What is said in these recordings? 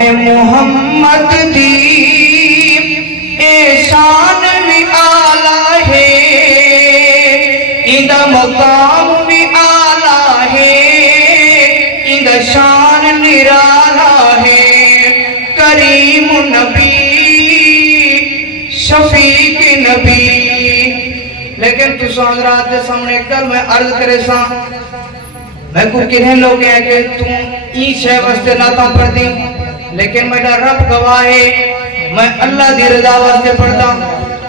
محمد دی اے شان بھی آلہ ہے، اندہ مقام بھی آلہ ہے، اندہ شان نرالا ہے۔ کریم نبی شفیق نبی۔ لیکن تو حضرات دے سامنے ایک گل میں عرض کرے ساں، میں کو کنہیں لوگ ہیں کہ تم ای شے واسطے ناتا پڑھ دی، لیکن میرا رب گواہ ہے میں اللہ دی رضا واسطے پڑھتا۔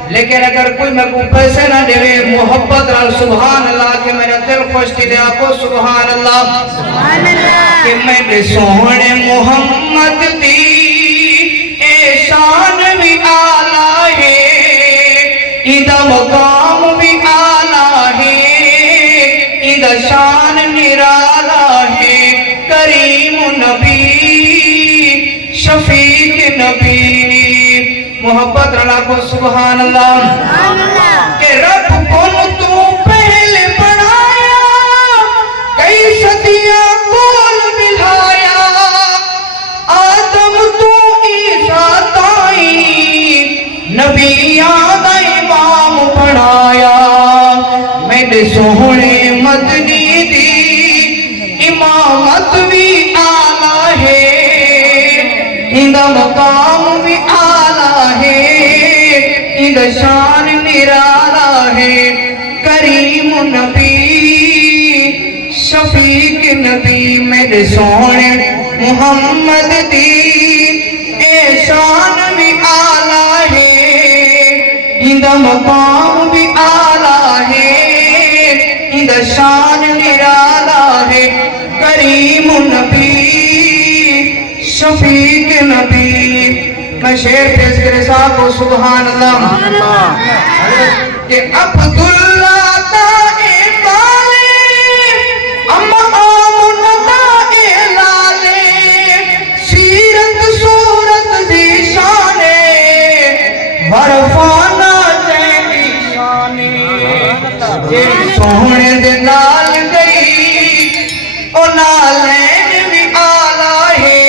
لیکن اگر کوئی میں کو پیسے نہ دے محبت رال سبحان اللہ کہ میرا دل خوش کی دیا کو سبحان اللہ کہ میں نے سونے محمد دی اے شان بھی آلہ ہے، اندہ مقام بھی آلہ ہے، اندہ شان نرالا ہے۔ کریم نبی شفیق نبی۔ محبت رلا کو سبحان اللہ کہ رب کو تو پہلے بڑھایا، کئی صدیاں کول ملایا، آدم تو عیسیٰ تائیں نبیاں دا امام پڑھایا۔ میرے سوہنے مدنی دی امامت بھی آلہ ہے، اندہ مقام بھی آلہ ہے، اندہ شان نرالا ہے۔ کریم نبی شفیق نبی۔ میرے سونے محمد دی اے شان بھی آلہ ہے، اندہ مقام بھی آلہ ہے، اندہ شان نرالا ہے۔ کریم نبی شفیق نبی۔ میں شعر پیش کرے صاحب کو سبحان اللہ کہ عبداللہ تا اے بالے، اما آمنہ تا اے لالے، سیرت صورت دی شانے، ورفانہ جیلی شانے، جیلی سونے دے نال گئی او نالین بھی آلہ ہے،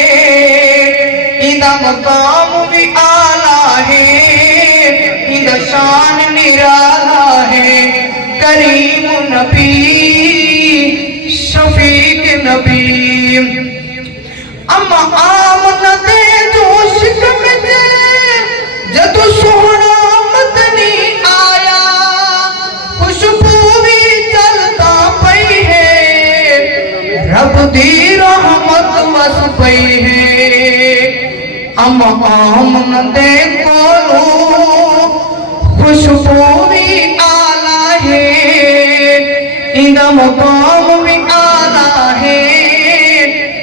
اندہ مقام بھی آلہ ہے، اندہ شان نرالا ہے۔ کریم نبی شفیق نبی۔ اما آمنہ دے جو شکم دے جدو سونا مدنی آیا، خوشبو بھی چلتا پئی ہے، رب دی رحمت وس پئی ہے۔ اما آمنہ دے کولو خوشبو بھی آلہ ہے، اندہ مقام بھی آلہ ہے،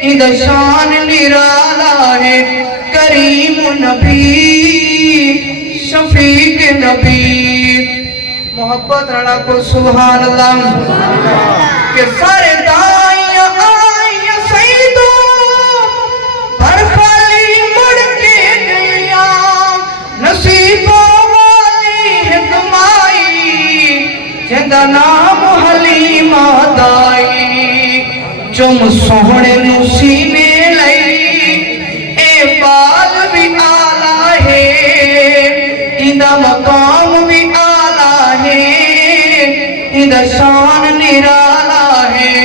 اندہ شان نرالا ہے۔ کریم نبی شفیق نبی۔ محبت رڑا کو سبحان اللہ کہ سارے دائیاں آئیاں سیدو پر خالی مڑ کے گیا، نصیبوں والی حکمائی جندہ نام حلیمہ دائی، چم سوہنے نسینے لئی اے بال بھی آلہ ہے، اندہ مقام بھی آلہ ہے، اندہ شان نرالا ہے۔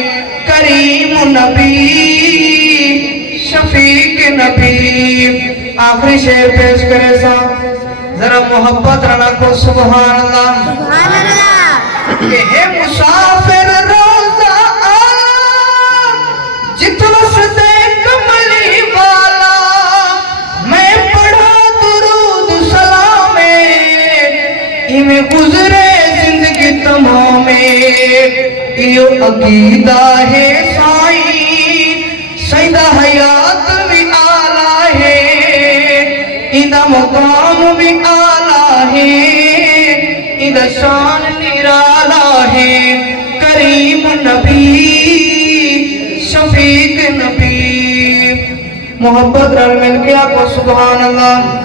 کریم نبی شفیق نبی۔ آخری شعر پیش کرے سا ذرا محبت رنا کو سبحان اللہ کہ ہے مسافر روزہ جتنا سدے کملی والا، میں پڑھا درود سلامے، میں گزرے زندگی تمام، یہ عقیدہ ہے سائیں سیدہ حیات بھی آلہ ہے، اندہ مقام بھی آلہ ہے، اندہ شان نرالا ہے۔ کریم نبی شفیق نبی۔ محبت رل مل گیا کو سبحان اللہ۔